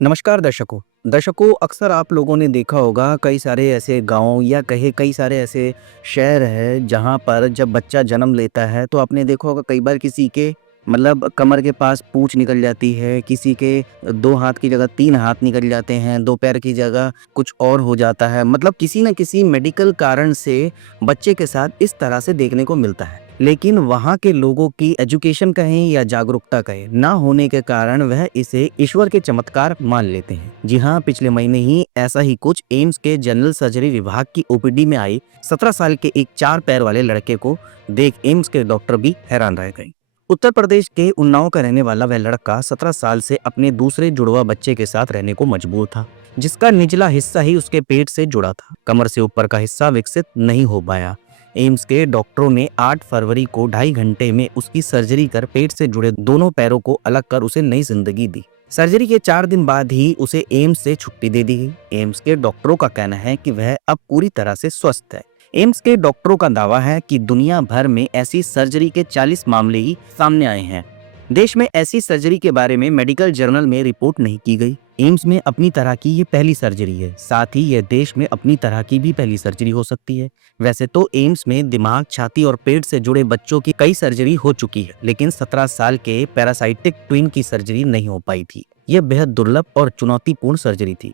नमस्कार दर्शकों अक्सर आप लोगों ने देखा होगा कई सारे ऐसे गांव या कहे कई सारे ऐसे शहर है जहां पर जब बच्चा जन्म लेता है तो आपने देखा होगा कई बार किसी के मतलब कमर के पास पूंछ निकल जाती है, किसी के दो हाथ की जगह तीन हाथ निकल जाते हैं, दो पैर की जगह कुछ और हो जाता है। मतलब किसी न किसी मेडिकल कारण से बच्चे के साथ इस तरह से देखने को मिलता है। लेकिन वहाँ के लोगों की एजुकेशन कहें या जागरूकता कहें ना होने के कारण वह इसे ईश्वर के चमत्कार मान लेते हैं। जी हाँ, पिछले महीने ही ऐसा ही कुछ एम्स के जनरल सर्जरी विभाग की ओपीडी में आई 17 साल के एक 4 पैर वाले लड़के को देख एम्स के डॉक्टर भी हैरान रह गए। उत्तर प्रदेश के उन्नाव का रहने वाला वह लड़का 17 साल से अपने दूसरे जुड़वा बच्चे के साथ रहने को मजबूर था, जिसका निचला हिस्सा ही उसके पेट से जुड़ा था। कमर से ऊपर का हिस्सा विकसित नहीं हो पाया। एम्स के डॉक्टरों ने 8 फरवरी को 2.5 घंटे में उसकी सर्जरी कर पेट से जुड़े दोनों पैरों को अलग कर उसे नई जिंदगी दी। सर्जरी के 4 दिन बाद ही उसे एम्स से छुट्टी दे दी गई। एम्स के डॉक्टरों का कहना है कि वह अब पूरी तरह से स्वस्थ है। एम्स के डॉक्टरों का दावा है कि दुनिया भर में ऐसी सर्जरी के 40 मामले ही सामने आए हैं। देश में ऐसी सर्जरी के बारे में मेडिकल जर्नल में रिपोर्ट नहीं की गई। एम्स में अपनी तरह की ये पहली सर्जरी है, साथ ही यह देश में अपनी तरह की भी पहली सर्जरी हो सकती है। वैसे तो एम्स में दिमाग, छाती और पेट से जुड़े बच्चों की कई सर्जरी हो चुकी है, लेकिन 17 साल के पैरासाइटिक ट्विन की सर्जरी नहीं हो पाई थी। यह बेहद दुर्लभ और चुनौतीपूर्ण सर्जरी थी।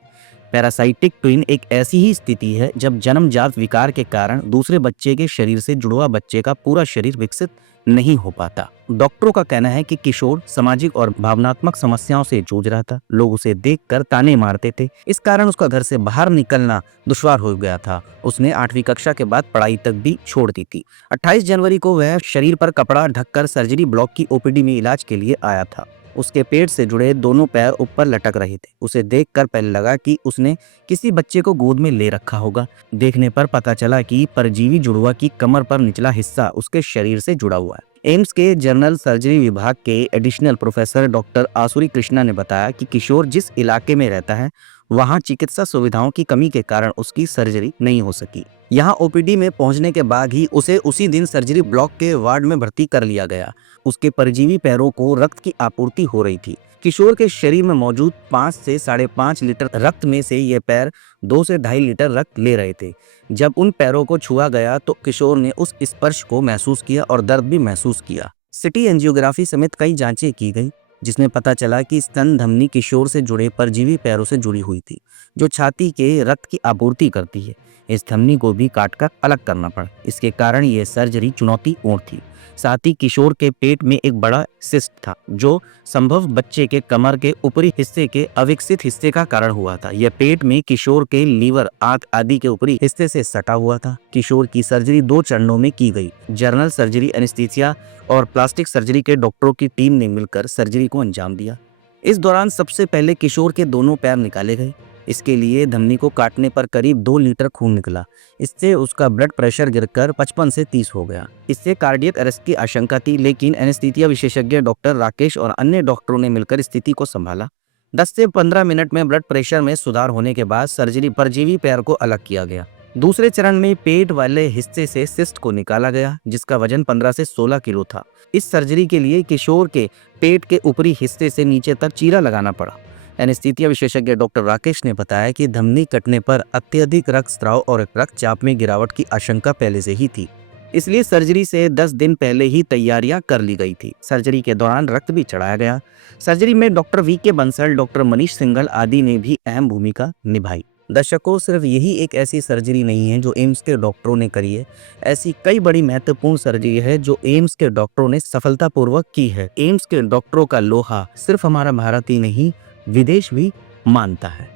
पैरासाइटिक ट्विन एक ऐसी ही स्थिति है जब जन्मजात विकार के कारण दूसरे बच्चे के शरीर से जुड़वा बच्चे का पूरा शरीर विकसित नहीं हो पाता। डॉक्टरों का कहना है कि किशोर सामाजिक और भावनात्मक समस्याओं से जूझ रहा था। लोग उसे देखकर ताने मारते थे। इस कारण उसका घर से बाहर निकलना दुश्वार हो गया था। उसने 8वीं कक्षा के बाद पढ़ाई तक भी छोड़ दी थी। 28 जनवरी को वह शरीर पर कपड़ा ढककर सर्जरी ब्लॉक की ओपीडी में इलाज के लिए आया था। उसके पेट से जुड़े दोनों पैर ऊपर लटक रहे थे। उसे देखकर पहले लगा कि उसने किसी बच्चे को गोद में ले रखा होगा। देखने पर पता चला कि परजीवी जुड़वा की कमर पर निचला हिस्सा उसके शरीर से जुड़ा हुआ है। एम्स के जनरल सर्जरी विभाग के एडिशनल प्रोफेसर डॉक्टर आसुरी कृष्णा ने बताया कि किशोर जिस इलाके में रहता है वहां चिकित्सा सुविधाओं की कमी के कारण उसकी सर्जरी नहीं हो सकी। यहाँ ओपीडी में पहुंचने के बाद ही उसे उसी दिन सर्जरी ब्लॉक के वार्ड में भर्ती कर लिया गया। उसके परजीवी पैरों को रक्त की आपूर्ति हो रही थी। किशोर के शरीर में मौजूद 5 से 5.5 लीटर रक्त में से ये पैर 2 से 2.5 लीटर रक्त ले रहे थे। जब उन पैरों को छुआ गया तो किशोर ने उस स्पर्श को महसूस किया और दर्द भी महसूस किया। सिटी एंजियोग्राफी समेत कई जांचें की गई, जिसमें पता चला कि स्तन धमनी किशोर से जुड़े परजीवी पैरों से जुड़ी हुई थी, जो छाती के रक्त की आपूर्ति करती है। इस धमनी को भी काटकर अलग करना पड़ा। इसके कारण यह सर्जरी चुनौतीपूर्ण थी। साथ ही किशोर के पेट में एक बड़ा सिस्ट था, जो संभव बच्चे के कमर के ऊपरी हिस्से के अविकसित हिस्से का कारण हुआ था। यह पेट में किशोर के लीवर, आंख आदि के ऊपरी हिस्से से सटा हुआ था। किशोर की सर्जरी 2 चरणों में की गई। जनरल सर्जरी, एनेस्थीसिया और प्लास्टिक सर्जरी के डॉक्टरों की टीम ने मिलकर सर्जरी को अंजाम दिया। इस दौरान सबसे पहले किशोर के दोनों पैर निकाले गए। इसके लिए धमनी को काटने पर करीब 2 लीटर खून निकला। इससे उसका ब्लड प्रेशर गिरकर 55 से 30 हो गया। इससे कार्डियक अरेस्ट की आशंका थी, लेकिन एनेस्थीसिया विशेषज्ञ डॉक्टर राकेश और अन्य डॉक्टरों ने मिलकर स्थिति को संभाला। 10 से 15 मिनट में ब्लड प्रेशर में सुधार होने के बाद सर्जरी परजीवी पैर को अलग किया गया। दूसरे चरण में पेट वाले हिस्से से सिस्ट को निकाला गया, जिसका वजन 15 से 16 किलो था। इस सर्जरी के लिए किशोर के पेट के ऊपरी हिस्से से नीचे तक चीरा लगाना पड़ा। एनेस्थीसिया विशेषज्ञ डॉक्टर राकेश ने बताया कि धमनी कटने पर अत्यधिक रक्तस्राव और रक्तचाप में गिरावट की आशंका पहले से ही थी, इसलिए सर्जरी से 10 दिन पहले ही तैयारियां कर ली गई थी। सर्जरी के दौरान रक्त भी चढ़ाया गया। सर्जरी में doctor VK. Bansal, doctor Manish Singhal आदि ने भी अहम भूमिका निभाई। दर्शकों, सिर्फ यही एक ऐसी सर्जरी नहीं है जो एम्स के डॉक्टरों ने करी है। ऐसी कई बड़ी महत्वपूर्ण सर्जरी है जो एम्स के डॉक्टरों ने सफलतापूर्वक की है। एम्स के डॉक्टरों का लोहा सिर्फ हमारा भारत ही नहीं, विदेश भी मानता है।